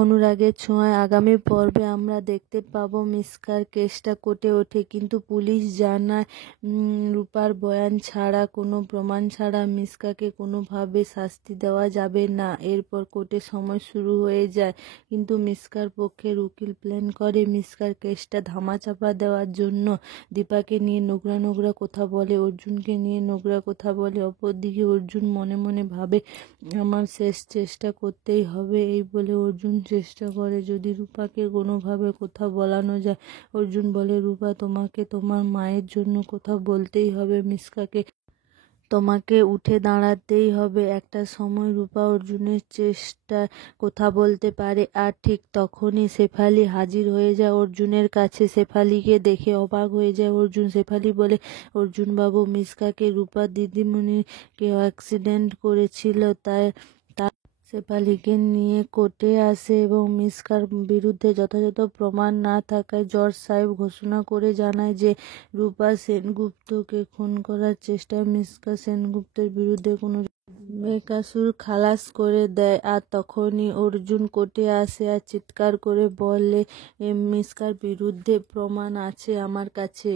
অনুরাগের ছোঁয়ায় আগামী পর্বে আমরা দেখতে পাবো মিশকার কেসটা কোর্টে ওঠে, কিন্তু পুলিশ জানায় রূপার বয়ান ছাড়া, কোনো প্রমাণ ছাড়া মিশকাকে কোনোভাবে শাস্তি দেওয়া যাবে না। এরপর কোর্টে সময় শুরু হয়ে যায়, কিন্তু মিশকার পক্ষের উকিল প্ল্যান করে মিশকার কেসটা ধামাচাপা দেওয়ার জন্য। দীপাকে নিয়ে নোংরা নোংরা কথা বলে, অর্জুনকে নিয়ে নোংরা কথা বলে। অপরদিকে অর্জুন মনে মনে ভাবে আমার শেষ চেষ্টা করতেই হবে। এই বলে অর্জুন চেষ্টা করে যদি রূপাকে কোনোভাবে কথা বলানো যায়। অর্জুন বলে, রূপা, তোমাকে তোমার মায়ের জন্য কথা বলতেই হবে মিশকাকে, তোমাকে উঠে দাঁড়াতেই হবে। একটা সময় রূপা অর্জুনের চেষ্টায় কথা বলতে পারে, আর ঠিক তখনই শেফালি হাজির হয়ে যায় অর্জুনের কাছে। শেফালিকে দেখে অবাক হয়ে যায় অর্জুন। শেফালি বলে, অর্জুন বাবু, মিশকাকে রূপা দিদিমণিকে অ্যাক্সিডেন্ট করেছিল, তাই শেফালিকে নিয়ে কোর্টে আসে এবং মিশকার বিরুদ্ধে যথাযথ প্রমাণ না থাকায় জজ সাহেব ঘোষণা করে জানায় যে রূপা সেনগুপ্তকে খুন করার চেষ্টায় মিশকা সেনগুপ্তের বিরুদ্ধে কোনো বেকসুর খালাস করে দেয়। আর তখনই অর্জুন কোর্টে আসে আর চিৎকার করে বলে, মিশকার বিরুদ্ধে প্রমাণ আছে আমার কাছে।